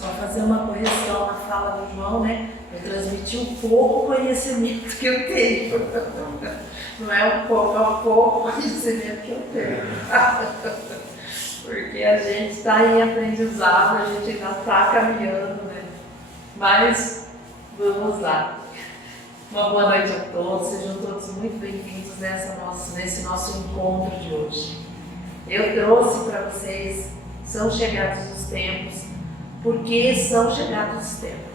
Só fazer uma correção na fala do João, né? Eu transmiti um pouco conhecimento que eu tenho. Não é um pouco, é um pouco conhecimento que eu tenho. Porque a gente está em aprendizado, a gente ainda está caminhando, né? Mas vamos lá. Uma boa noite a todos, sejam todos muito bem-vindos nesse nosso encontro de hoje. Eu trouxe para vocês, são chegados os tempos, porque são chegados os tempos.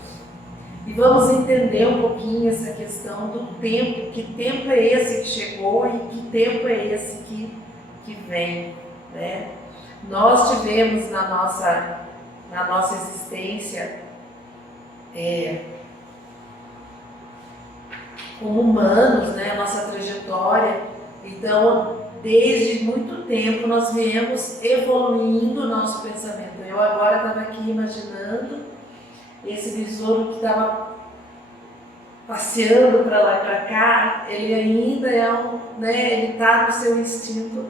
E vamos entender um pouquinho essa questão do tempo, que tempo é esse que chegou e que tempo é esse que vem, né? Nós tivemos na nossa existência, como humanos, né, a nossa trajetória, então desde muito tempo nós viemos evoluindo o nosso pensamento. Eu agora estava aqui imaginando esse besouro que estava passeando para lá e para cá, ele ainda ele está no seu instinto,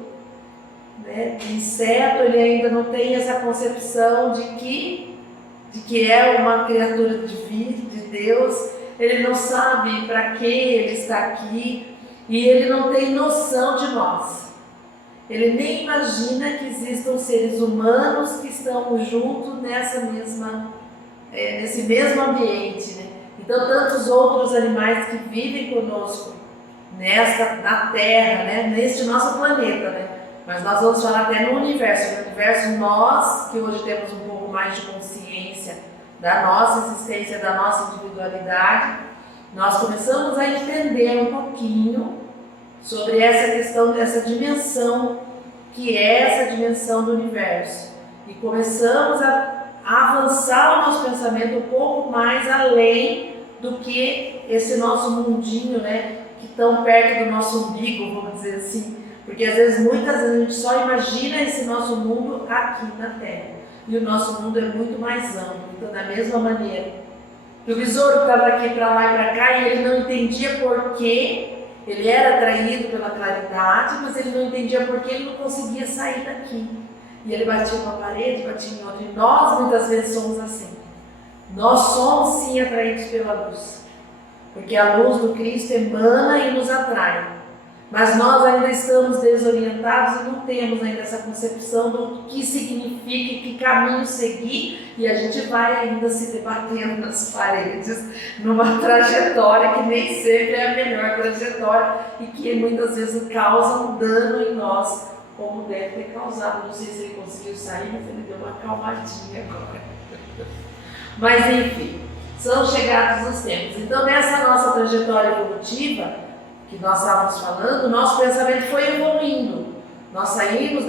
né, de inseto, ele ainda não tem essa concepção de que é uma criatura divina, de Deus. Ele não sabe para que ele está aqui e ele não tem noção de nós. Ele nem imagina que existam seres humanos que estão juntos nesse mesmo ambiente, né? Então, tantos outros animais que vivem conosco na Terra, né? Neste nosso planeta, né? Mas nós vamos falar até no universo. No universo, nós que hoje temos um pouco mais de consciência da nossa existência, da nossa individualidade, nós começamos a entender um pouquinho sobre essa questão dessa dimensão, que é essa dimensão do universo. E começamos a avançar o nosso pensamento um pouco mais além do que esse nosso mundinho, né, que tão perto do nosso umbigo, vamos dizer assim. Porque às vezes, muitas vezes, a gente só imagina esse nosso mundo aqui na Terra. E o nosso mundo é muito mais amplo. Então, da mesma maneira que o besouro estava aqui para lá e para cá e ele não entendia por quê, ele era atraído pela claridade, mas ele não entendia por que ele não conseguia sair daqui. E ele batia uma parede, batia em outra. E nós muitas vezes somos assim. Nós somos sim atraídos pela luz, porque a luz do Cristo emana e nos atrai. Mas nós ainda estamos desorientados e não temos ainda essa concepção do que significa e que caminho seguir, e a gente vai ainda se debatendo nas paredes, numa trajetória que nem sempre é a melhor trajetória e que muitas vezes causa um dano em nós, como deve ter causado. Não sei se ele conseguiu sair, mas ele deu uma acalmadinha agora. Mas enfim, são chegados os tempos. Então, nessa nossa trajetória evolutiva, que nós estávamos falando, nosso pensamento foi evoluindo. Nós saímos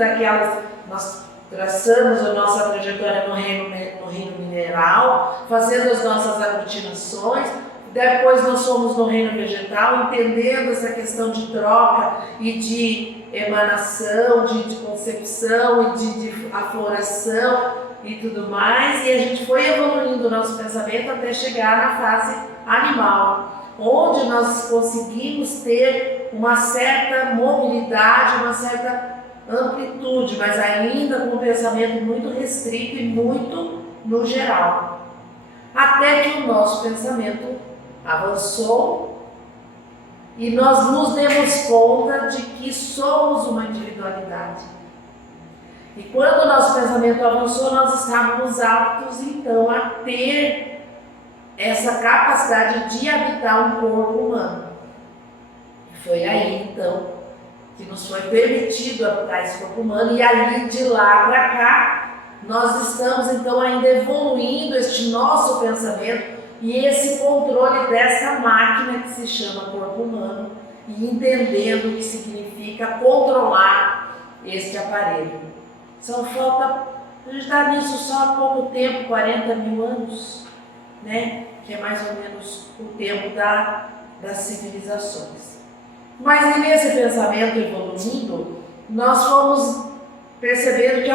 nós traçamos a nossa trajetória no reino mineral, fazendo as nossas aglutinações, depois nós fomos no reino vegetal, entendendo essa questão de troca e de emanação, de concepção e de afloração e tudo mais, e a gente foi evoluindo o nosso pensamento até chegar na fase animal, onde nós conseguimos ter uma certa mobilidade, uma certa amplitude, mas ainda com um pensamento muito restrito e muito no geral. Até que o nosso pensamento avançou e nós nos demos conta de que somos uma individualidade. E quando o nosso pensamento avançou, nós estávamos aptos então a ter essa capacidade de habitar um corpo humano. Foi aí, então, que nos foi permitido habitar esse corpo humano, e aí, de lá para cá, nós estamos, então, ainda evoluindo este nosso pensamento e esse controle dessa máquina que se chama corpo humano, e entendendo o que significa controlar este aparelho. A gente está nisso só há pouco tempo, 40 mil anos, né? Que é mais ou menos o tempo das civilizações. Mas nesse pensamento evoluindo, nós fomos percebendo que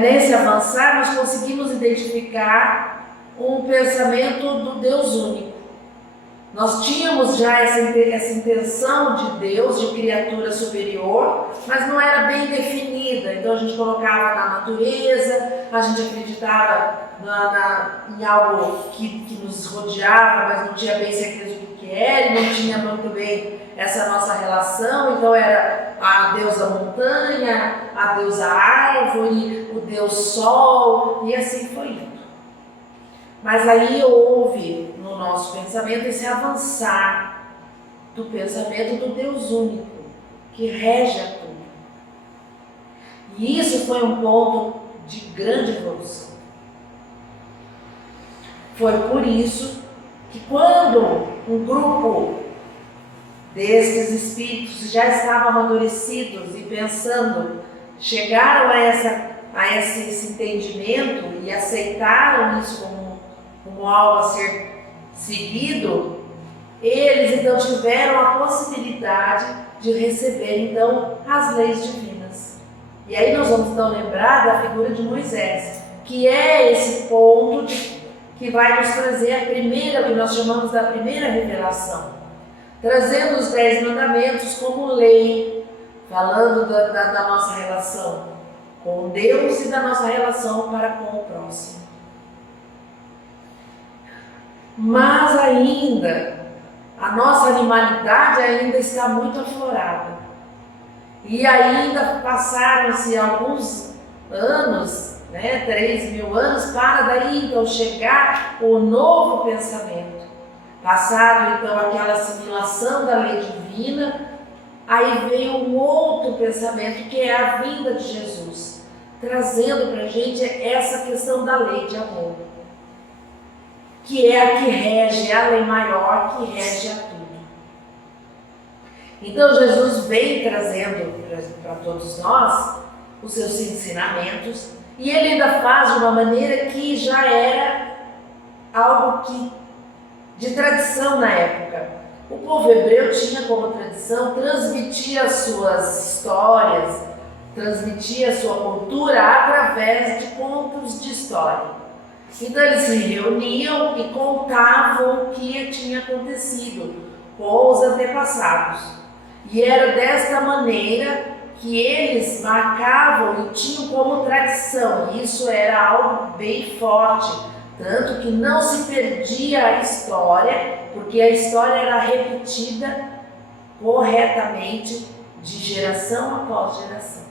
nesse avançar, nós conseguimos identificar um pensamento do Deus único. Nós tínhamos já essa intenção de Deus, de criatura superior, mas não era bem definida vida. Então a gente colocava na natureza, a gente acreditava em algo que nos rodeava, mas não tinha bem certeza do que era, e não tinha muito bem essa nossa relação. Então era a deusa montanha, a deusa árvore, o deus sol, e assim foi indo. Mas aí houve no nosso pensamento esse avançar do pensamento do Deus único, que rege a tudo. E isso foi um ponto de grande evolução. Foi por isso que quando um grupo desses espíritos já estavam amadurecidos e pensando, chegaram a esse entendimento e aceitaram isso como algo a ser seguido, eles então tiveram a possibilidade de receber então as leis divinas. E aí nós vamos então lembrar da figura de Moisés, que é esse ponto que vai nos trazer a primeira, que nós chamamos da primeira revelação, trazendo os 10 mandamentos como lei, falando da nossa relação com Deus e da nossa relação para com o próximo. Mas ainda, a nossa animalidade ainda está muito aflorada. E ainda passaram-se alguns anos, 3.000 anos, para daí então chegar o novo pensamento. Passado então aquela assimilação da lei divina, aí veio um outro pensamento que é a vinda de Jesus, trazendo para a gente essa questão da lei de amor, que é a que rege, a lei maior que rege a tudo. Então Jesus vem trazendo para todos nós os seus ensinamentos, e ele ainda faz de uma maneira que já era algo de tradição na época. O povo hebreu tinha como tradição transmitir as suas histórias, transmitir a sua cultura através de contos de história. Então eles se reuniam e contavam o que tinha acontecido com os antepassados. E era desta maneira que eles marcavam e tinham como tradição. Isso era algo bem forte, tanto que não se perdia a história, porque a história era repetida corretamente de geração após geração.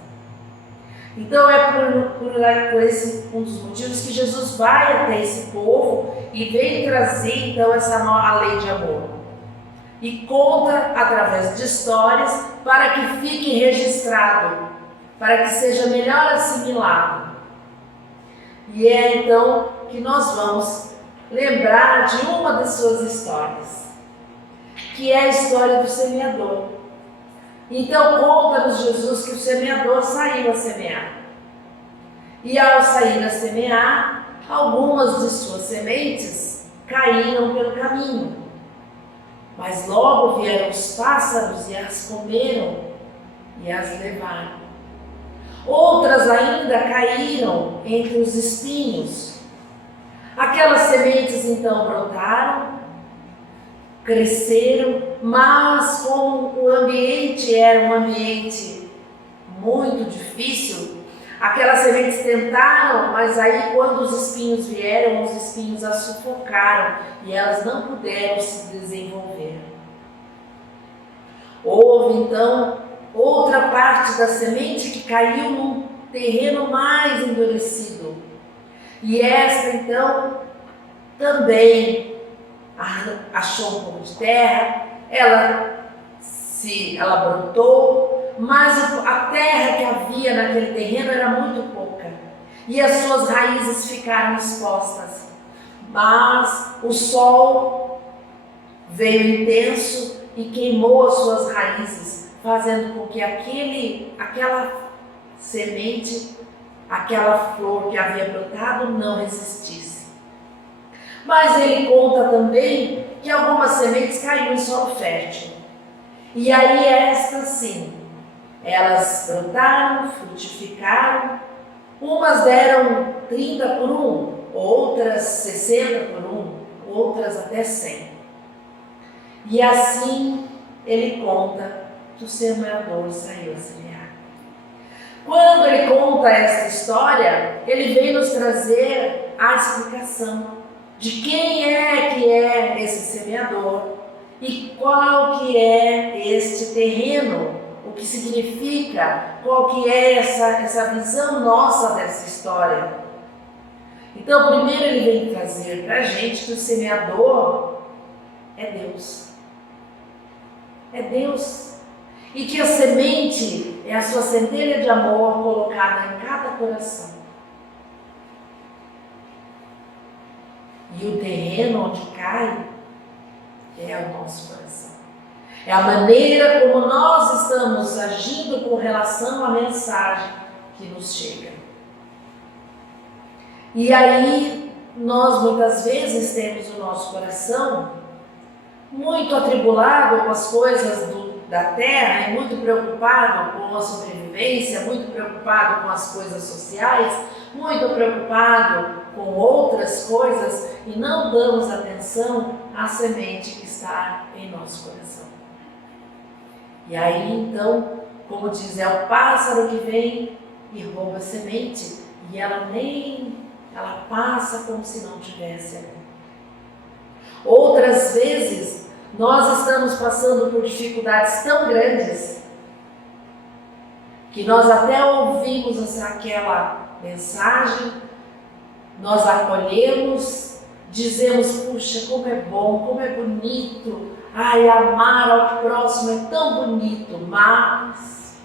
Então é por esse um dos motivos que Jesus vai até esse povo e vem trazer então a lei de amor. E conta através de histórias para que fique registrado, para que seja melhor assimilado. E é então que nós vamos lembrar de uma das suas histórias, que é a história do semeador. Então conta-nos Jesus que o semeador saiu a semear. E ao sair a semear, algumas de suas sementes caíram pelo caminho. Mas logo vieram os pássaros e as comeram e as levaram. Outras ainda caíram entre os espinhos. Aquelas sementes então brotaram, cresceram, mas como o ambiente era um ambiente muito difícil, aquelas sementes tentaram, mas aí quando os espinhos vieram, os espinhos as sufocaram e elas não puderam se desenvolver. Houve então outra parte da semente que caiu num terreno mais endurecido. E esta então também achou um pouco de terra, ela brotou, mas a terra que havia naquele terreno era muito pouca e as suas raízes ficaram expostas. Mas o sol veio intenso e queimou as suas raízes, fazendo com que aquela semente, aquela flor que havia brotado não resistisse. Mas ele conta também que algumas sementes caíram em solo fértil. E aí estas sim, elas brotaram, frutificaram, umas deram 30 por 1, outras 60 por 1, outras até 100. E assim ele conta que o semeador saiu a semear. Quando ele conta esta história, ele vem nos trazer a explicação de quem é que é esse semeador e qual que é este terreno, o que significa, qual que é essa visão nossa dessa história. Então, primeiro ele vem trazer para a gente que o semeador é Deus. É Deus. E que a semente é a sua centelha de amor colocada em cada coração. E o terreno onde cai é o nosso coração. É a maneira como nós estamos agindo com relação à mensagem que nos chega. E aí, nós muitas vezes temos o nosso coração muito atribulado com as coisas da terra, e muito preocupado com a sobrevivência, muito preocupado com as coisas sociais, muito preocupado com outras coisas, e não damos atenção à semente que está em nosso coração. E aí, então, como diz, é o pássaro que vem e rouba a semente, e ela passa como se não tivesse ali. Outras vezes, nós estamos passando por dificuldades tão grandes que nós até ouvimos aquela mensagem, nós acolhemos, dizemos, puxa, como é bom, como é bonito, ai, amar ao próximo é tão bonito, mas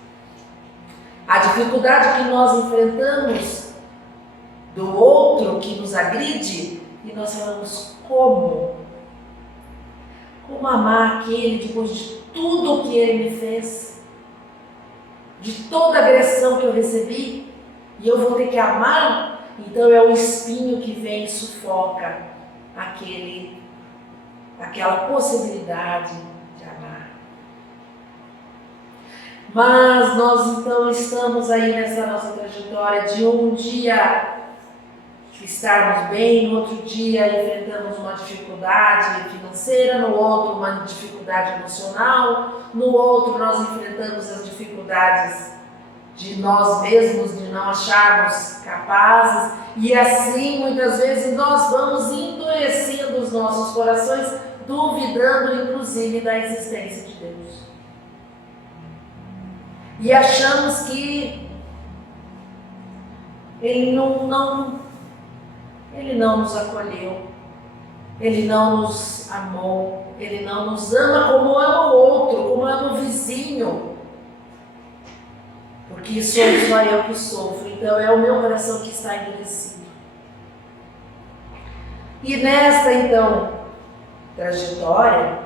a dificuldade que nós enfrentamos do outro que nos agride, e nós falamos, como amar aquele depois de tudo o que ele me fez, de toda a agressão que eu recebi, e eu vou ter que amar? Então é o espinho que vem e sufoca aquela possibilidade de amar. Mas nós então estamos aí nessa nossa trajetória de um dia estarmos bem, no outro dia enfrentamos uma dificuldade financeira, no outro uma dificuldade emocional, no outro nós enfrentamos as dificuldades de nós mesmos, de não acharmos capazes, e assim muitas vezes nós vamos endurecendo os nossos corações, duvidando inclusive da existência de Deus. E achamos que Ele não nos acolheu, Ele não nos amou, Ele não nos ama como ama o outro, como ama o vizinho. Porque sou só eu que sofro, então é o meu coração que está endurecido. E nesta, então, trajetória,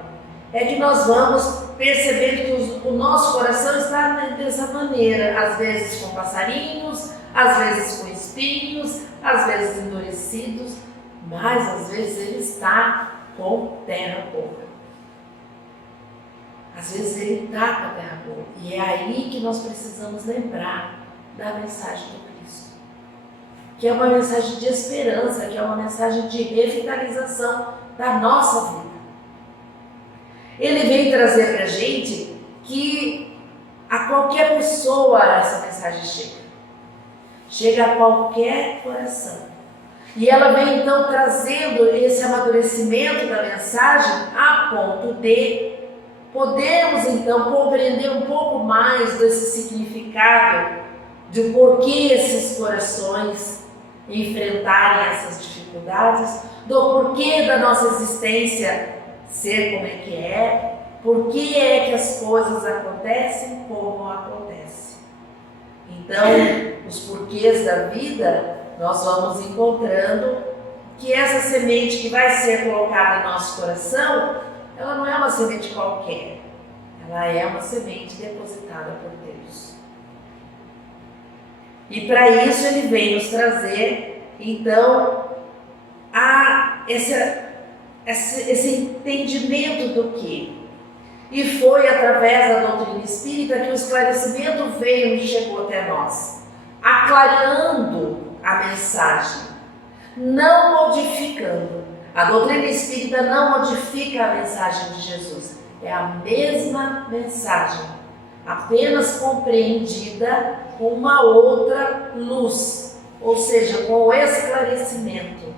é que nós vamos perceber que o nosso coração está dessa maneira, às vezes com passarinhos, às vezes com espinhos, às vezes endurecidos, mas às vezes ele está com terra boa. Às vezes ele está com a terra boa. E é aí que nós precisamos lembrar da mensagem do Cristo. Que é uma mensagem de esperança, que é uma mensagem de revitalização da nossa vida. Ele vem trazer para a gente que a qualquer pessoa essa mensagem chega. Chega a qualquer coração. E ela vem então trazendo esse amadurecimento da mensagem a ponto de podermos então compreender um pouco mais desse significado, de porquê esses corações enfrentarem essas dificuldades, do porquê da nossa existência ser como é que é, por que é que as coisas acontecem como acontecem. Então, os porquês da vida, nós vamos encontrando que essa semente que vai ser colocada em nosso coração, ela não é uma semente qualquer, ela é uma semente depositada por Deus. E para isso ele vem nos trazer, então, esse entendimento do que. E foi através da doutrina espírita que o esclarecimento veio e chegou até nós, aclarando a mensagem, não modificando. A doutrina espírita não modifica a mensagem de Jesus, é a mesma mensagem, apenas compreendida com uma outra luz, ou seja, com o esclarecimento.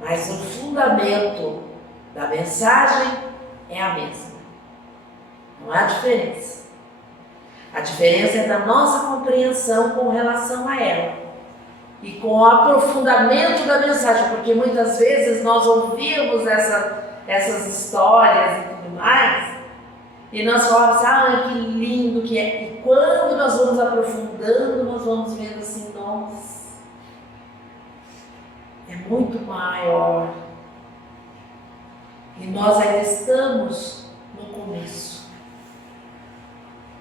Mas o fundamento da mensagem é a mesma. Não há diferença. A diferença é da nossa compreensão com relação a ela e com o aprofundamento da mensagem, porque muitas vezes nós ouvimos essas histórias e tudo mais, e nós falamos assim, que lindo que é. E quando nós vamos aprofundando, nós vamos vendo assim, nossa, é muito maior. E nós ainda estamos no começo,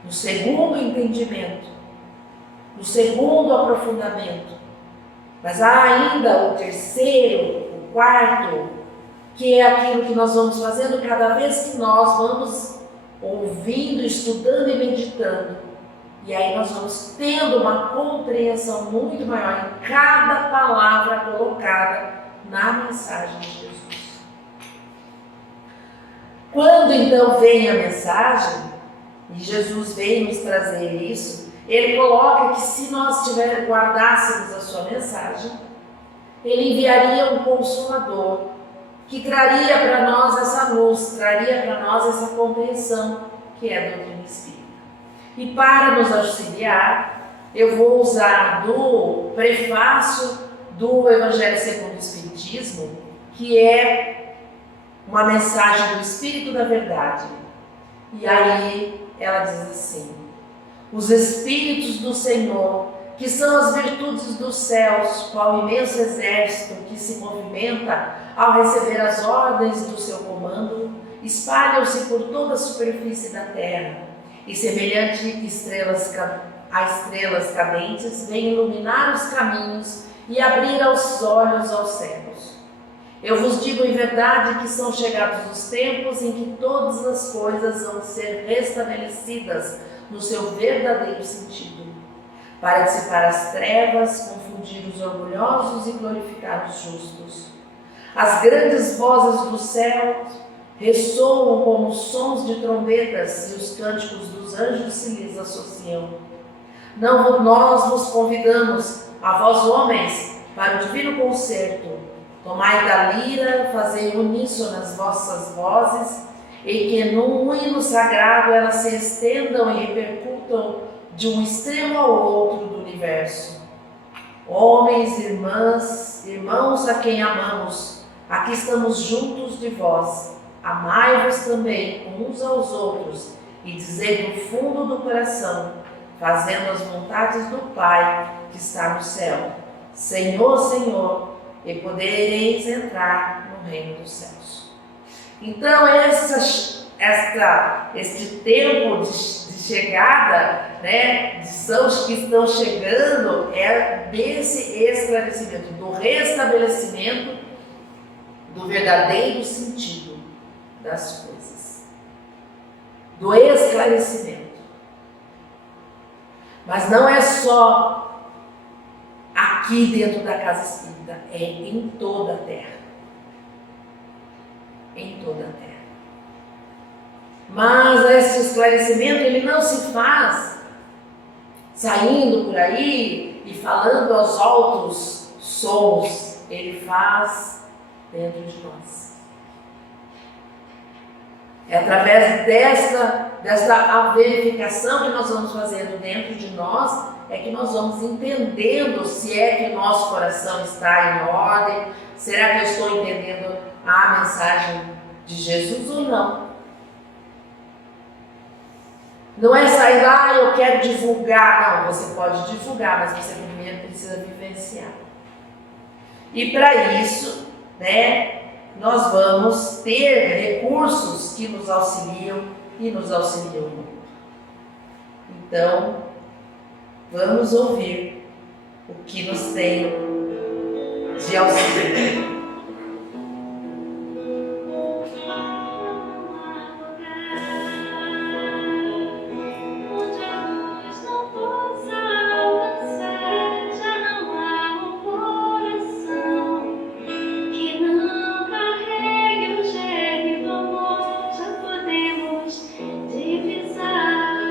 no segundo entendimento, no segundo aprofundamento. Mas há ainda o terceiro, o quarto, que é aquilo que nós vamos fazendo cada vez que nós vamos ouvindo, estudando e meditando. E aí nós vamos tendo uma compreensão muito maior em cada palavra colocada na mensagem de Jesus. Quando então vem a mensagem, e Jesus vem nos trazer isso, ele coloca que se nós guardássemos a sua mensagem, ele enviaria um Consolador, que traria para nós essa luz, traria para nós essa compreensão que é a doutrina espírita. E para nos auxiliar, eu vou usar do prefácio do Evangelho segundo o Espiritismo, que é uma mensagem do Espírito da Verdade. E aí ela diz assim: os Espíritos do Senhor, que são as virtudes dos céus, qual imenso exército que se movimenta ao receber as ordens do seu comando, espalham-se por toda a superfície da terra, e semelhante a estrelas cadentes, vêm iluminar os caminhos e abrir os olhos aos cegos. Eu vos digo em verdade que são chegados os tempos em que todas as coisas vão ser restabelecidas no seu verdadeiro sentido, para dissipar as trevas, confundir os orgulhosos e glorificar os justos. As grandes vozes do céu ressoam como sons de trombetas e os cânticos dos anjos se lhes associam. Nós vos convidamos, a vós homens, para o divino concerto. Tomai da lira, fazei uníssono as vossas vozes, e que num hino sagrado elas se estendam e repercutam de um extremo ao outro do universo. Homens, irmãs, irmãos a quem amamos, aqui estamos juntos de vós. Amai-vos também uns aos outros e dizei do fundo do coração, fazendo as vontades do Pai que está no céu: Senhor, Senhor, e podereis entrar no reino dos céus. Então, este tempo de chegada, né, de sãos que estão chegando, é desse esclarecimento, do restabelecimento do verdadeiro sentido das coisas, do esclarecimento. Mas não é só aqui dentro da casa espírita, é em toda a terra. Em toda a terra. Mas esse esclarecimento, ele não se faz saindo por aí e falando aos altos sons, ele faz dentro de nós. É através desta verificação que nós vamos fazendo dentro de nós, é que nós vamos entendendo se é que o nosso coração está em ordem, será que eu estou entendendo a mensagem de Jesus ou não. Não é sair lá, eu quero divulgar. Não, você pode divulgar, mas você primeiro precisa vivenciar. E para isso, né, nós vamos ter recursos que nos auxiliam e nos auxiliam muito. Então, vamos ouvir o que nos tem de auxílio. Divisar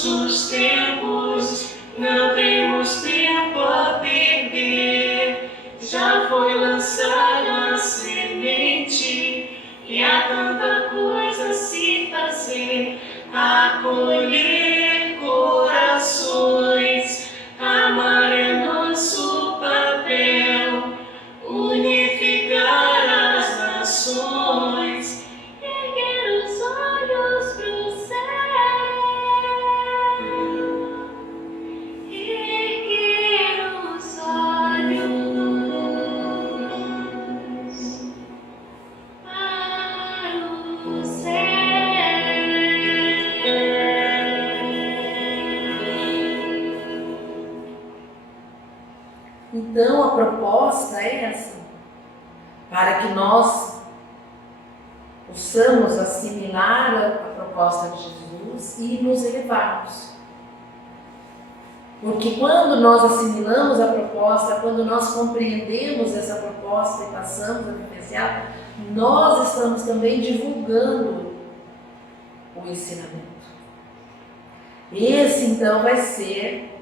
todos os tempos, não temos tempo a perder. Já foi lançada a semente e há tanta coisa a se fazer. Acolher corações, amar é nosso papel, unificar as nações, erguer os olhos pro céu, erguer os olhos para o céu. Então a proposta é essa, para que nós possamos assimilar a proposta de Jesus e nos elevarmos. Porque quando nós assimilamos a proposta, quando nós compreendemos essa proposta e passamos a vivenciar, nós estamos também divulgando o ensinamento. Esse então vai ser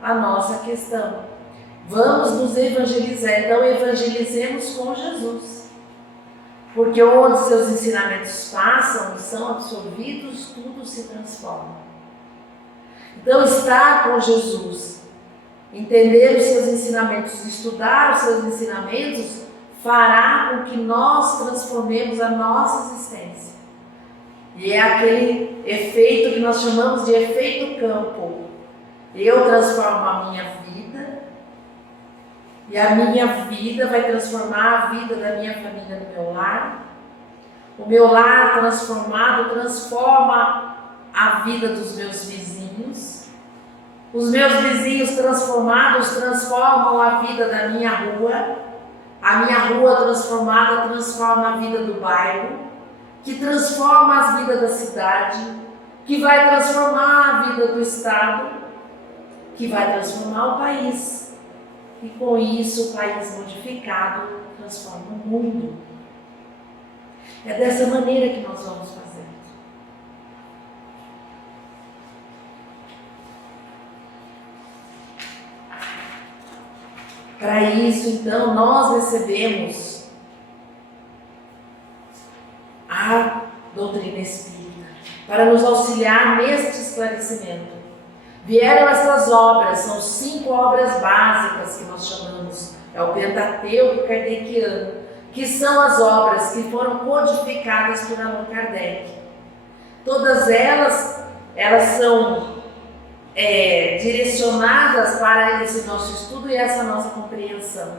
a nossa questão. Vamos nos evangelizar, então evangelizemos com Jesus. Porque onde seus ensinamentos passam e são absorvidos, tudo se transforma. Então estar com Jesus, entender os seus ensinamentos, estudar os seus ensinamentos, fará com que nós transformemos a nossa existência. E é aquele efeito que nós chamamos de efeito campo. Eu transformo a minha vida, e a minha vida vai transformar a vida da minha família no meu lar. O meu lar transformado transforma a vida dos meus vizinhos. Os meus vizinhos transformados transformam a vida da minha rua. A minha rua transformada transforma a vida do bairro, que transforma a vida da cidade, que vai transformar a vida do estado, que vai transformar o país. E com isso o país modificado transforma o mundo. É dessa maneira que nós vamos fazer. Para isso, então, nós recebemos a doutrina espírita, para nos auxiliar neste esclarecimento. Vieram essas obras, são 5 obras básicas que nós chamamos, é o Pentateuco Kardeciano, que são as obras que foram codificadas por Allan Kardec. Todas elas são direcionadas para esse nosso estudo e essa nossa compreensão,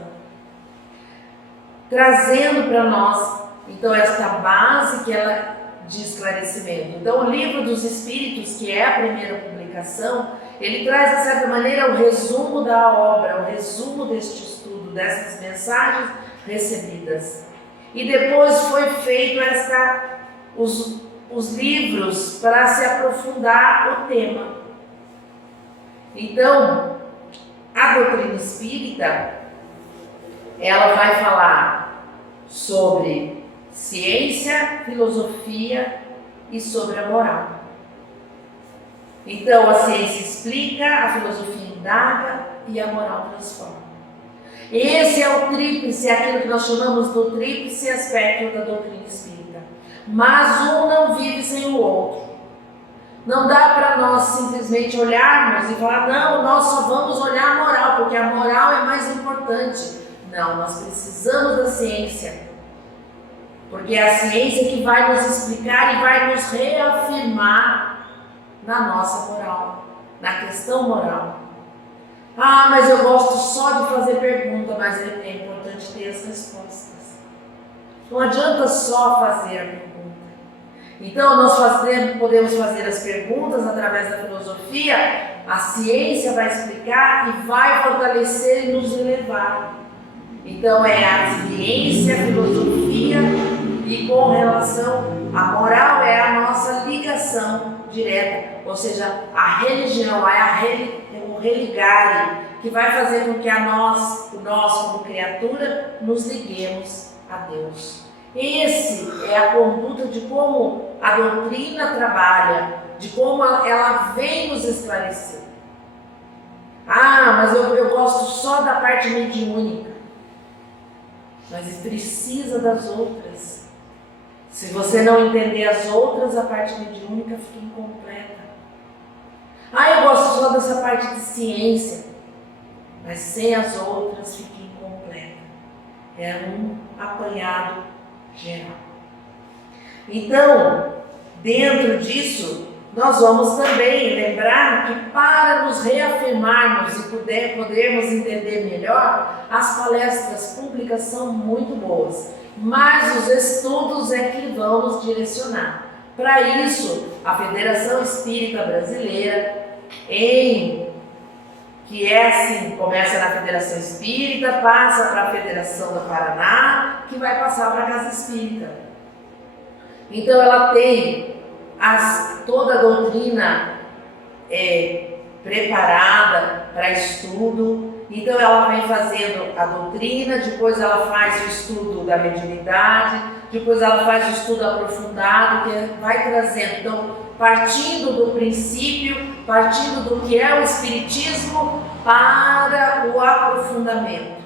trazendo para nós, então, esta base que ela de esclarecimento. Então, o Livro dos Espíritos, que é a primeira publicação, ele traz, de certa maneira, o resumo da obra, o resumo deste estudo, dessas mensagens recebidas. E depois foi feito os livros para se aprofundar o tema. Então, a doutrina espírita, ela vai falar sobre ciência, filosofia e sobre a moral. Então, a ciência explica, a filosofia indaga e a moral transforma. Esse é o tríplice, aquilo que nós chamamos do tríplice aspecto da doutrina espírita. Mas um não vive sem o outro. Não dá para nós simplesmente olharmos e falar, não, nós só vamos olhar a moral, porque a moral é mais importante. Não, nós precisamos da ciência. Porque é a ciência que vai nos explicar e vai nos reafirmar na nossa moral, na questão moral. Ah, mas eu gosto só de fazer pergunta, mas é importante ter as respostas. Não adianta só fazer a pergunta. Então, nós podemos fazer as perguntas através da filosofia, a ciência vai explicar e vai fortalecer e nos elevar. Então, é a ciência, a filosofia e com relação à moral é a nossa ligação direta, ou seja, a religião, é o religare, que vai fazer com que nós como criatura, nos liguemos a Deus. Essa é a conduta de como a doutrina trabalha, de como ela vem nos esclarecer. Ah, mas eu gosto só da parte mediúnica. Mas precisa das outras. Se você não entender as outras, a parte mediúnica fica incompleta. Ah, eu gosto só dessa parte de ciência. Mas sem as outras fica incompleta. É um apanhado geral. Então, dentro disso, nós vamos também lembrar que para nos reafirmarmos e podermos entender melhor, as palestras públicas são muito boas, mas os estudos é que vão nos direcionar. Para isso, a Federação Espírita Brasileira, que é assim, começa na Federação Espírita, passa para a Federação do Paraná, que vai passar para a Casa Espírita. Então ela tem toda a doutrina preparada para estudo. Então ela vem fazendo a doutrina, depois ela faz o estudo da mediunidade, depois ela faz o estudo aprofundado, que vai trazendo, então, partindo do princípio, partindo do que é o Espiritismo para o aprofundamento.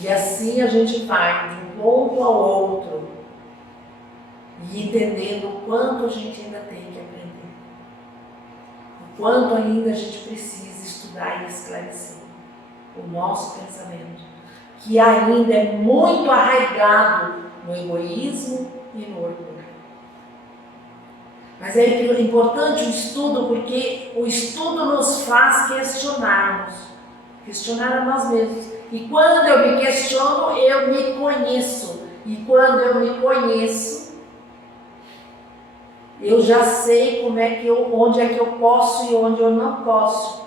E assim a gente vai de um ponto ao outro e entendendo o quanto a gente ainda tem que aprender, o quanto ainda a gente precisa estudar e esclarecer o nosso pensamento, que ainda é muito arraigado no egoísmo e no orgulho. Mas é importante o estudo, porque o estudo nos faz questionar a nós mesmos. E quando eu me questiono, eu me conheço. E quando eu me conheço, eu já sei onde é que eu posso e onde eu não posso.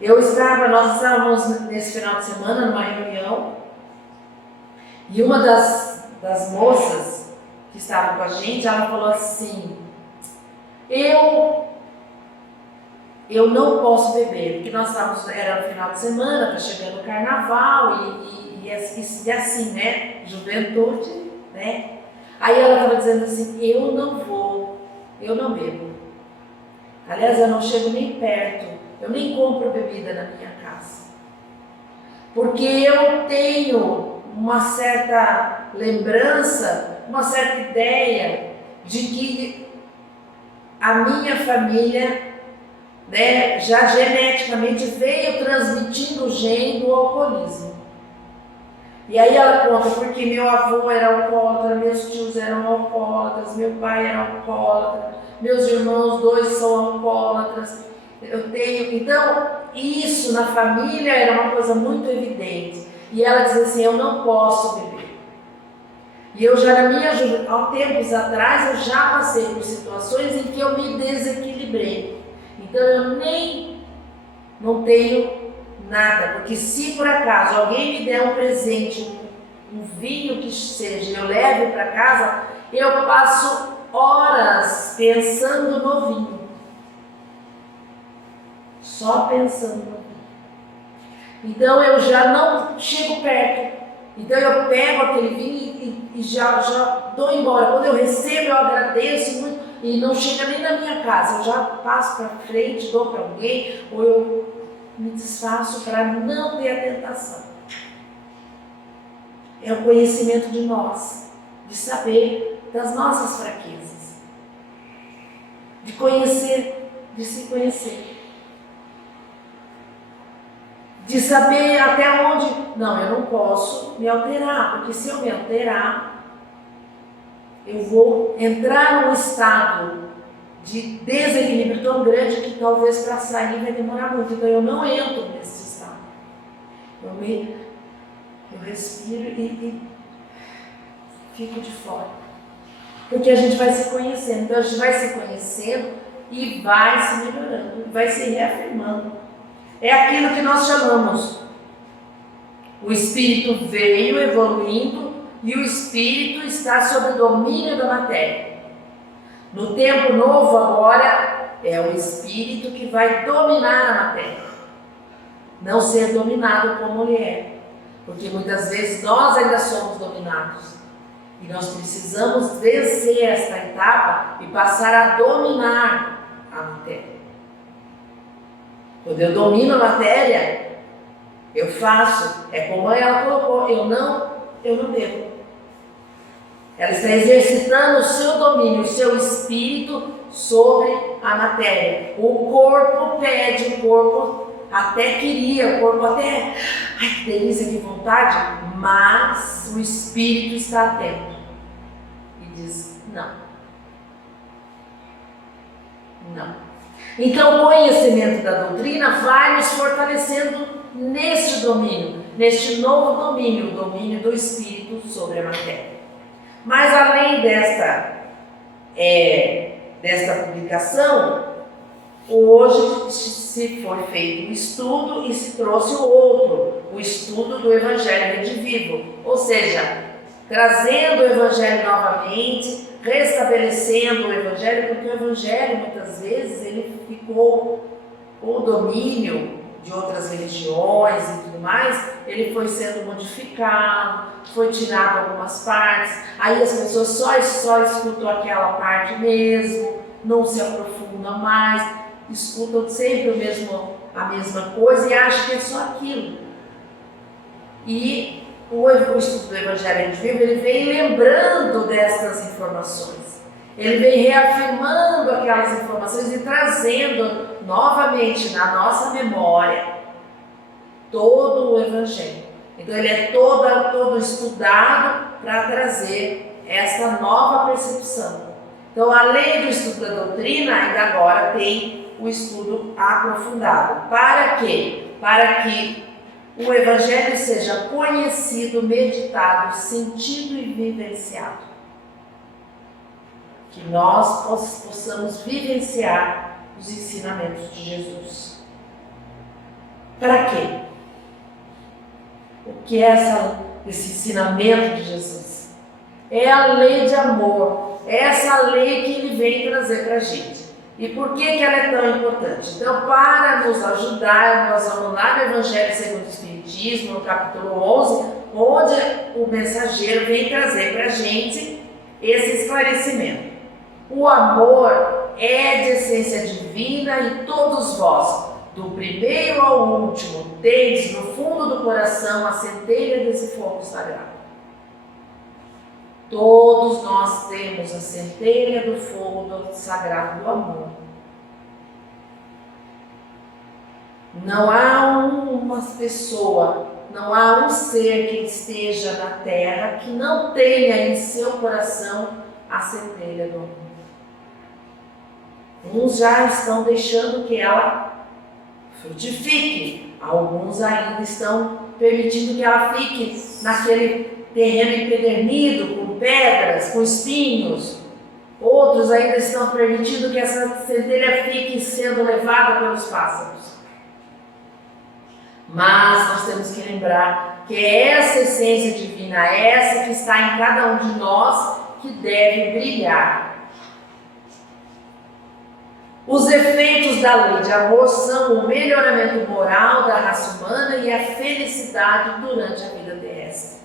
Nós estávamos nesse final de semana numa reunião e uma das moças que estava com a gente, ela falou assim: eu não posso beber, porque nós era no final de semana, está chegando o carnaval e assim, né, juventude, né? Aí ela estava dizendo assim: eu não bebo. Aliás, eu não chego nem perto, eu nem compro bebida na minha casa. Porque eu tenho uma certa lembrança, uma certa ideia de que a minha família, né, já geneticamente veio transmitindo o gene do alcoolismo. E aí ela conta, porque meu avô era alcoólatra, meus tios eram alcoólatras, meu pai era alcoólatra, meus irmãos 2 são alcoólatras. Então, isso na família era uma coisa muito evidente. E ela diz assim: eu não posso beber. E eu já há tempos atrás, eu já passei por situações em que eu me desequilibrei. Então eu não tenho nada, porque se por acaso alguém me der um presente, um vinho que seja, eu levo para casa, eu passo horas pensando no vinho. Só pensando no vinho. Então eu já não chego perto. Então eu pego aquele vinho e já dou embora. Quando eu recebo, eu agradeço muito e não chega nem na minha casa. Eu já passo para frente, dou para alguém, ou eu me desfaço para não ter a tentação. É o conhecimento de nós, de saber das nossas fraquezas, de conhecer, de se conhecer. De saber até onde, não, eu não posso me alterar, porque se eu me alterar, eu vou entrar num estado de desequilíbrio tão grande que talvez para sair vai demorar muito. Então eu não entro nesse estado. Eu respiro e fico de fora. Porque a gente vai se conhecendo. Então a gente vai se conhecendo e vai se melhorando, vai se reafirmando. É aquilo que nós chamamos. O espírito veio evoluindo e o espírito está sob o domínio da matéria. No tempo novo agora é o espírito que vai dominar a matéria. Não ser dominado como ele é. Porque muitas vezes nós ainda somos dominados. E nós precisamos vencer esta etapa e passar a dominar a matéria. Quando eu domino a matéria, eu faço, é como ela colocou, eu não devo. Ela está exercitando o seu domínio, o seu espírito sobre a matéria. O corpo pede, o corpo até queria, o corpo até, ai que delícia, que vontade, mas o espírito está atento e diz, não. Então o conhecimento da doutrina vai nos fortalecendo neste domínio, neste novo domínio, o domínio do espírito sobre a matéria. Mas além desta publicação, hoje se foi feito um estudo e se trouxe o outro, o estudo do Evangelho Redivivo, ou seja, trazendo o Evangelho novamente, restabelecendo o Evangelho, porque o Evangelho muitas vezes ele ficou com o domínio de outras religiões e tudo mais, ele foi sendo modificado, foi tirado algumas partes, aí as pessoas só escutam aquela parte mesmo, não se aprofundam mais, escutam sempre a mesma coisa e acham que é só aquilo. E o estudo do Evangelho Redivivo, ele vem lembrando destas informações, ele vem reafirmando aquelas informações e trazendo novamente na nossa memória todo o Evangelho. Então ele é todo estudado para trazer esta nova percepção. Então, além do estudo da doutrina, ainda agora tem o estudo aprofundado. Para quê? Para que o Evangelho seja conhecido, meditado, sentido e vivenciado. Que nós possamos vivenciar os ensinamentos de Jesus. Para quê? O que é esse ensinamento de Jesus? É a lei de amor, é essa lei que ele vem trazer para a gente. E por que ela é tão importante? Então, para nos ajudar, nós vamos lá no Evangelho segundo o Espiritismo, no capítulo 11, onde o mensageiro vem trazer para a gente esse esclarecimento. O amor é de essência divina e todos vós, do primeiro ao último, tendes no fundo do coração a centelha desse fogo sagrado. Todos nós temos a centelha do fogo sagrado do amor. Não há uma pessoa, não há um ser que esteja na terra que não tenha em seu coração a centelha do amor. Uns já estão deixando que ela frutifique, alguns ainda estão permitindo que ela fique naquele terreno empedernido, com pedras, com espinhos. Outros ainda estão permitindo que essa centelha fique sendo levada pelos pássaros. Mas nós temos que lembrar que é essa essência divina, essa que está em cada um de nós, que deve brilhar. Os efeitos da lei de amor são o melhoramento moral da raça humana e a felicidade durante a vida terrestre.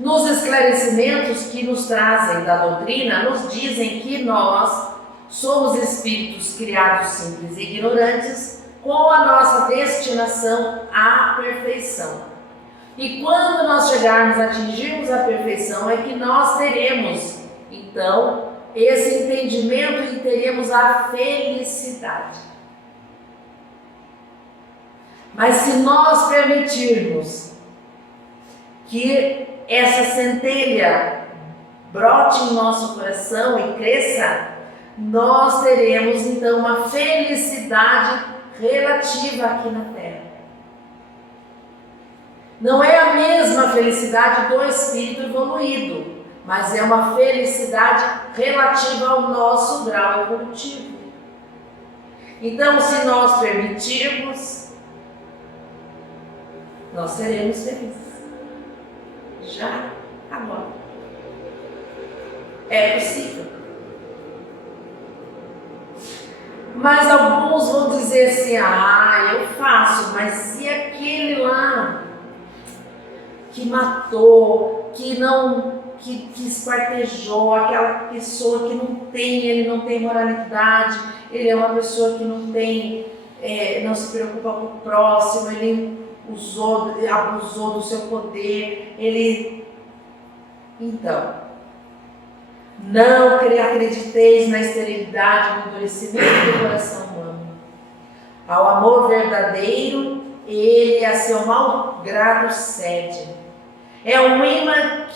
Nos esclarecimentos que nos trazem da doutrina, nos dizem que nós somos espíritos criados simples e ignorantes, com a nossa destinação à perfeição. E quando nós chegarmos a atingirmos a perfeição, é que nós teremos, então, esse entendimento e teremos a felicidade. Mas se nós permitirmos que essa centelha brote em nosso coração e cresça, nós teremos então uma felicidade relativa aqui na Terra. Não é a mesma felicidade do espírito evoluído, mas é uma felicidade relativa ao nosso grau evolutivo. Então, se nós permitirmos, nós seremos felizes. Já agora. É possível. Mas alguns vão dizer assim, eu faço, mas se aquele lá que matou, que esquartejou, aquela pessoa que ele não tem moralidade, ele é uma pessoa que não se preocupa com o próximo, ele abusou do seu poder, Então, não acrediteis na esterilidade, no endurecimento do coração humano. Ao amor verdadeiro, ele a seu mau grado cede. É um imã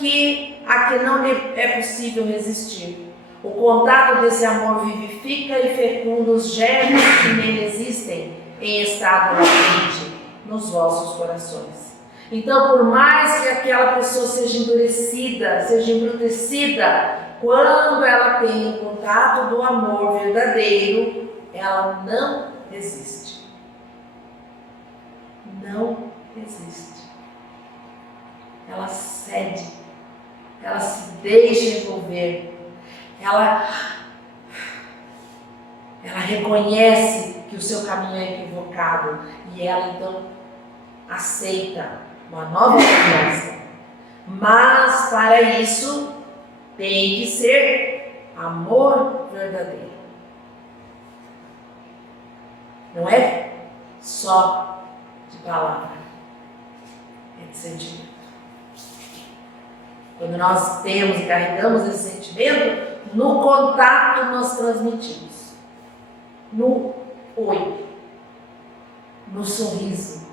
a que não lhe é possível resistir. O contato desse amor vivifica e fecunda os germes que nele existem em estado latente nos vossos corações. Então, por mais que aquela pessoa seja endurecida, seja embrutecida, quando ela tem o contato do amor verdadeiro, ela não resiste. Não resiste. Ela cede, ela se deixa envolver, ela reconhece que o seu caminho é equivocado e ela então aceita uma nova proposta. Mas para isso tem que ser amor verdadeiro. Não é só de palavra, é de sentimento. Quando nós temos e carregamos esse sentimento, no contato nós transmitimos. No oi, no sorriso,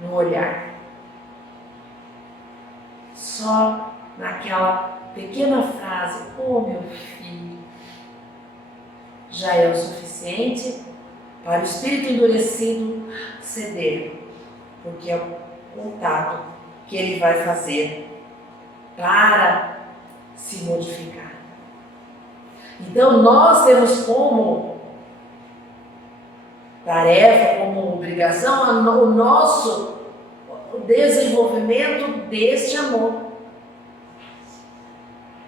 no olhar. Só naquela pequena frase, oh meu filho, já é o suficiente para o espírito endurecido ceder, porque é o contato que ele vai fazer para se modificar. Então nós temos como tarefa, como obrigação, o nosso desenvolvimento deste amor.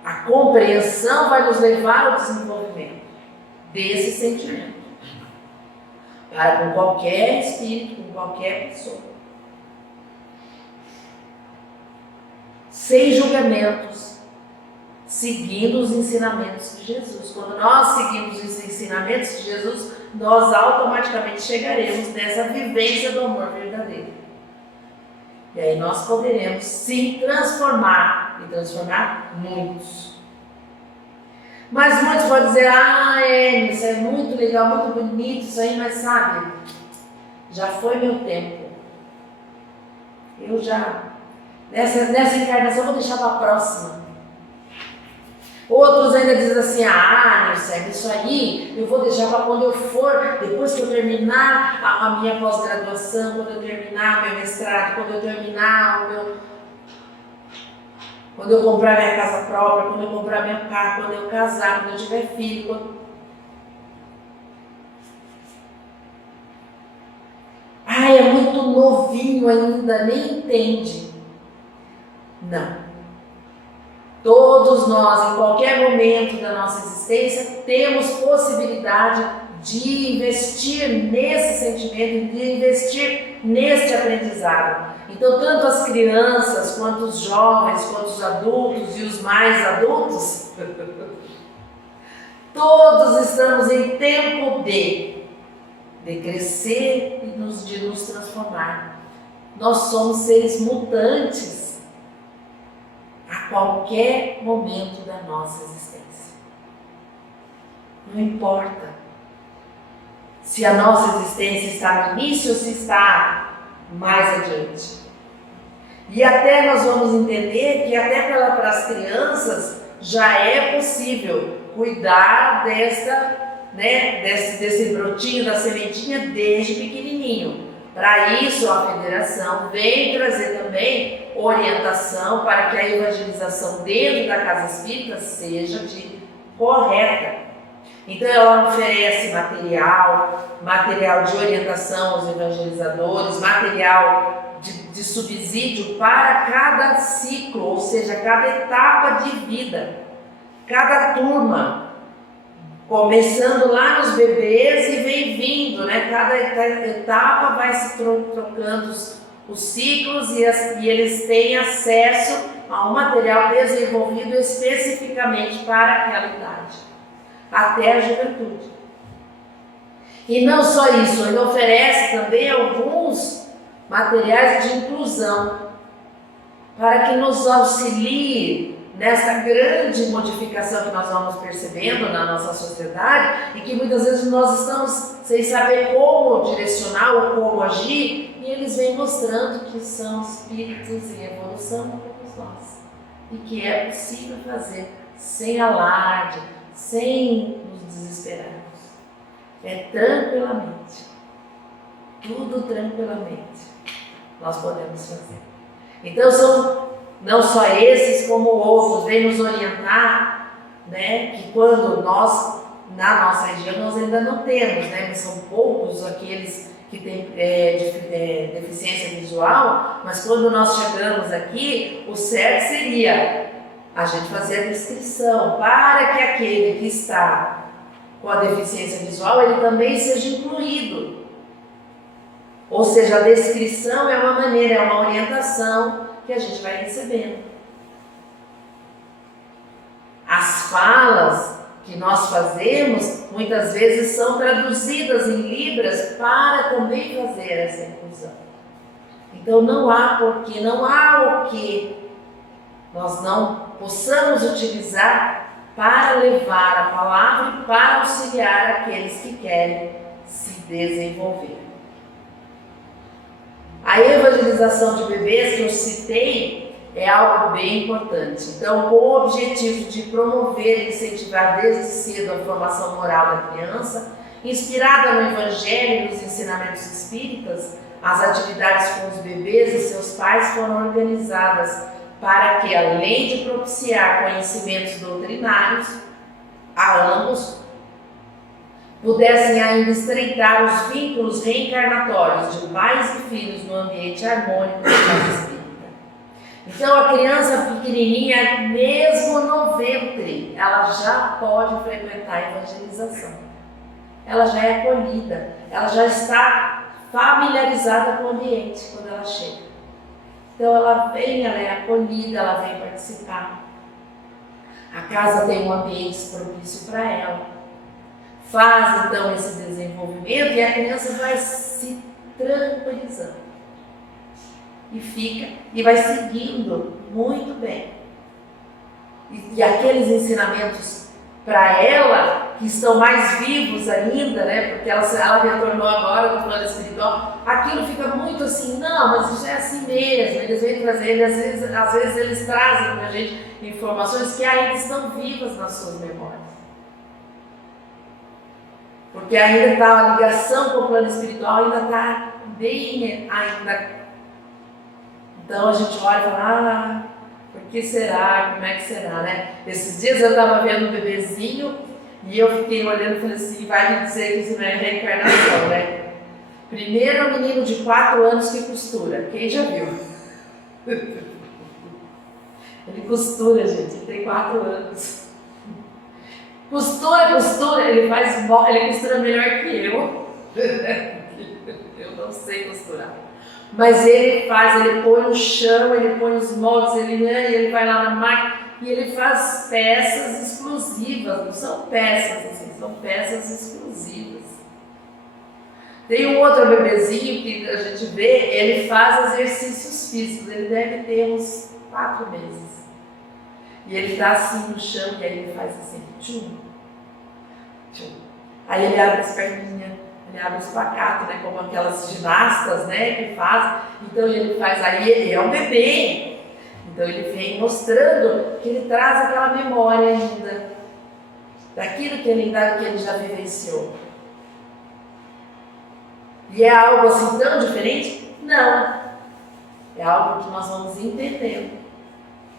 A compreensão vai nos levar ao desenvolvimento desse sentimento. Para com qualquer espírito, com qualquer pessoa. Sem julgamentos, seguindo os ensinamentos de Jesus. Quando nós seguimos os ensinamentos de Jesus, nós automaticamente chegaremos nessa vivência do amor verdadeiro. E aí nós poderemos sim transformar, e transformar muitos. Mas muitos podem dizer, isso é muito legal, muito bonito isso aí, mas sabe, já foi meu tempo. Nessa encarnação eu vou deixar para a próxima. Outros ainda dizem assim, Nilce, isso aí eu vou deixar para quando eu for, depois que eu terminar a minha pós-graduação, quando eu terminar meu mestrado, quando eu terminar quando eu comprar minha casa própria, quando eu comprar meu carro, quando eu casar, quando eu tiver filho. É muito novinho ainda, nem entende. Não. Todos nós, em qualquer momento da nossa existência, temos possibilidade de investir nesse sentimento, de investir neste aprendizado. Então, tanto as crianças, quanto os jovens, quanto os adultos e os mais adultos, todos estamos em tempo de crescer e de nos transformar. Nós somos seres mutantes a qualquer momento da nossa existência. Não importa se a nossa existência está no início ou se está mais adiante. E até nós vamos entender que até para as crianças já é possível cuidar desse brotinho, da sementinha desde pequenininho. Para isso a federação vem trazer também orientação para que a evangelização dentro da casa espírita seja correta. Então ela oferece material de orientação aos evangelizadores, material de subsídio para cada ciclo, ou seja, cada etapa de vida, cada turma, começando lá nos bebês e vem vindo, né? Cada etapa vai se trocando os ciclos e eles têm acesso a um material desenvolvido especificamente para aquela idade, até a juventude. E não só isso, ele oferece também alguns materiais de inclusão para que nos auxilie nessa grande modificação que nós vamos percebendo na nossa sociedade e que muitas vezes nós estamos sem saber como direcionar ou como agir, e eles vêm mostrando que são espíritos em evolução como todos nós e que é possível fazer sem alarde, sem nos desesperarmos. É tranquilamente, tudo tranquilamente nós podemos fazer. Então são não só esses como outros, vêm nos orientar, né, que quando nós, na nossa região, nós ainda não temos, né, mas são poucos aqueles que têm deficiência visual, mas quando nós chegamos aqui, o certo seria a gente fazer a descrição para que aquele que está com a deficiência visual, ele também seja incluído. Ou seja, a descrição é uma maneira, é uma orientação que a gente vai recebendo. As falas que nós fazemos, muitas vezes são traduzidas em libras para também fazer essa inclusão. Então não há porquê, não há o que nós não possamos utilizar para levar a palavra e para auxiliar aqueles que querem se desenvolver. A evangelização de bebês que eu citei é algo bem importante. Então, com o objetivo de promover e incentivar desde cedo a formação moral da criança, inspirada no Evangelho e nos ensinamentos espíritas, as atividades com os bebês e seus pais foram organizadas para que, além de propiciar conhecimentos doutrinários a ambos, pudessem ainda estreitar os vínculos reencarnatórios de pais e filhos no ambiente harmônico da casa espírita. Então, a criança pequenininha, mesmo no ventre, ela já pode frequentar a evangelização. Ela já é acolhida, ela já está familiarizada com o ambiente quando ela chega. Então, ela vem, ela é acolhida, ela vem participar. A casa tem um ambiente propício para ela. Faz então esse desenvolvimento e a criança vai se tranquilizando e fica e vai seguindo muito bem. E aqueles ensinamentos para ela que estão mais vivos ainda, né? Porque ela retornou agora do plano espiritual, aquilo fica muito assim, não, mas isso é assim mesmo. Eles vêm trazer, às vezes eles trazem para a gente informações que ainda estão vivas nas suas memórias. Porque ainda está a ligação com o plano espiritual, ainda está bem ainda. Então a gente olha e fala, por que será? Como é que será, né? Esses dias eu estava vendo um bebezinho e eu fiquei olhando e falei assim, vai me dizer que isso não é reencarnação, né? Primeiro um menino de 4 anos que costura, quem já viu? Ele costura, gente, ele tem 4 anos. Costura, ele costura melhor que eu. Eu não sei costurar. Mas ele põe no chão, ele põe os moldes, ele vai lá na máquina e ele faz peças exclusivas, não são peças assim, são peças exclusivas. Tem um outro bebezinho que a gente vê, ele faz exercícios físicos, ele deve ter uns 4 meses. E ele está assim no chão e aí ele faz assim, tchum, tchum. Aí ele abre as perninhas, ele abre os pacatos, né, como aquelas ginastas, né, que faz. Então ele faz, aí ele é um bebê. Então ele vem mostrando que ele traz aquela memória ainda daquilo que ele já vivenciou. E é algo assim tão diferente? Não. É algo que nós vamos entendendo.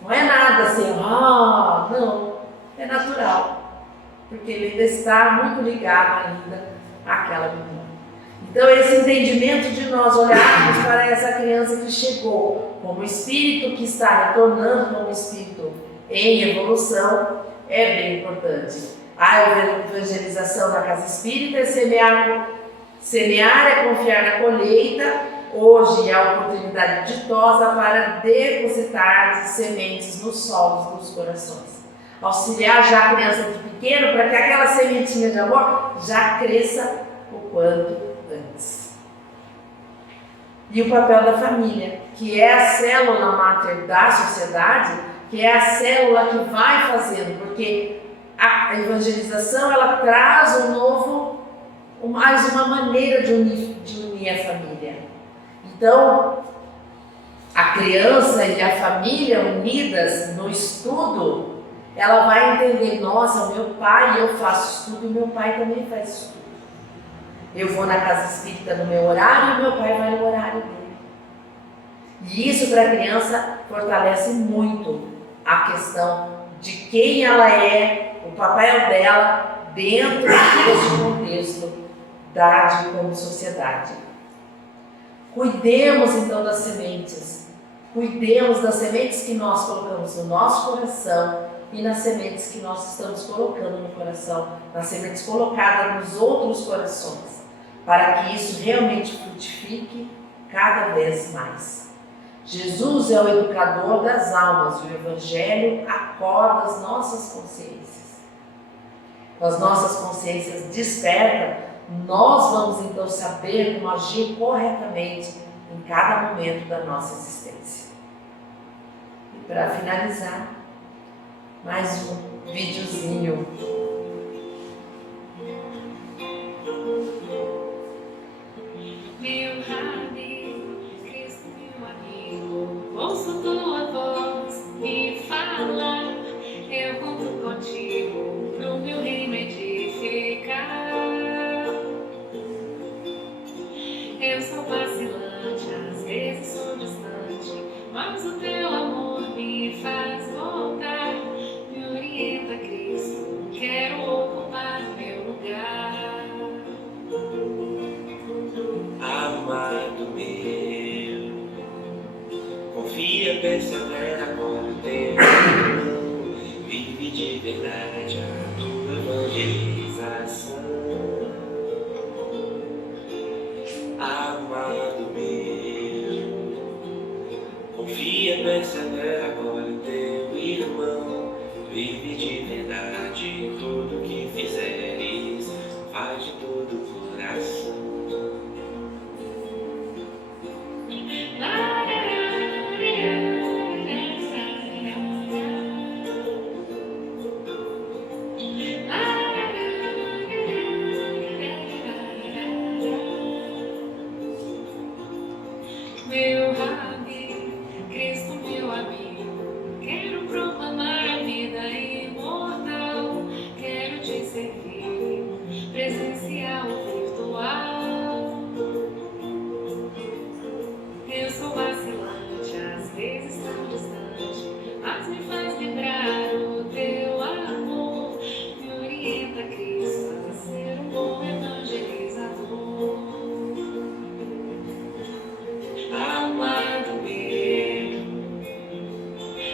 Não é nada assim, não. É natural. Porque ele ainda está muito ligado ainda àquela memória. Então esse entendimento de nós olharmos para essa criança que chegou como espírito que está retornando como espírito em evolução é bem importante. A evangelização da casa espírita é semear é confiar na colheita, hoje é a oportunidade ditosa para depositar sementes nos solos dos corações. Auxiliar já a criança de pequeno para que aquela sementinha de amor já cresça o quanto antes. E o papel da família, que é a célula máter da sociedade, que é a célula que vai fazendo, porque a evangelização ela traz mais uma maneira de unir a família. Então, a criança e a família unidas no estudo, ela vai entender, nossa, o meu pai, eu faço estudo e meu pai também faz estudo. Eu vou na casa espírita no meu horário e meu pai vai no horário dele. E isso para a criança fortalece muito a questão de quem ela é, o papel dela dentro desse contexto da como sociedade. Cuidemos então das sementes. Cuidemos das sementes que nós colocamos no nosso coração e nas sementes que nós estamos colocando no coração, nas sementes colocadas nos outros corações, para que isso realmente frutifique cada vez mais. Jesus é o educador das almas e o Evangelho acorda as nossas consciências. Com as nossas consciências despertas, nós vamos então saber como agir corretamente em cada momento da nossa existência. E para finalizar, mais um videozinho. Meu amigo, Cristo, meu amigo, ouço tua voz me falar. Eu conto contigo pro meu reino edificar. Eu sou vacilante, às vezes sou distante, mas o teu amor me faz voltar. Me orienta, Cristo, quero ocupar meu lugar. Amado meu, confia, persevera, agora o teu irmão, vive de verdade a tua evangelização. Amado meu, confia, persevera, agora o teu irmão, vive de verdade tudo que fizeres, faz de todo o coração. Meu amigo, Cristo, meu amigo, quero proclamar a vida imortal, quero te servir, presencial ou virtual. Eu sou vacilante, às vezes tão distante, mas me faz lembrar o teu amor. Me orienta, Cristo, a ser um bom evangelizador. Amado meu,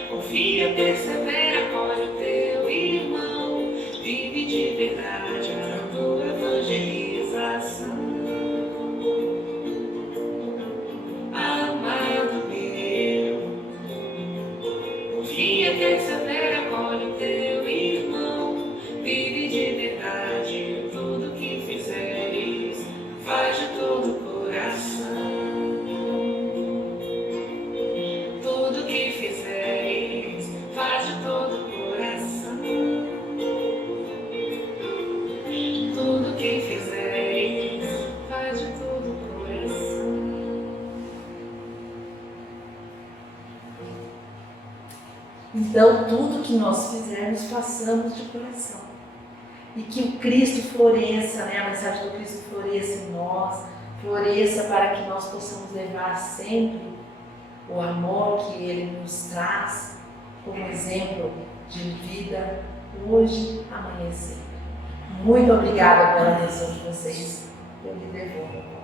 confia, persevera, acolhe o teu irmão, vive de verdade a tua evangelização. Amado meu, confia, persevera, acolhe o teu irmão, vive de verdade tudo que fizeres, faz de todo o coração. Tudo que fizeres, faz de todo o coração. Tudo que fizeres, faz de todo o coração. Então, tudo que nós fizermos, façamos de coração. E que o Cristo floresça, a mensagem do Cristo floresça em nós, floresça para que nós possamos levar sempre o amor que Ele nos traz como exemplo de vida hoje, amanhã e sempre. Muito obrigada pela atenção de vocês. Eu lhe devolvo.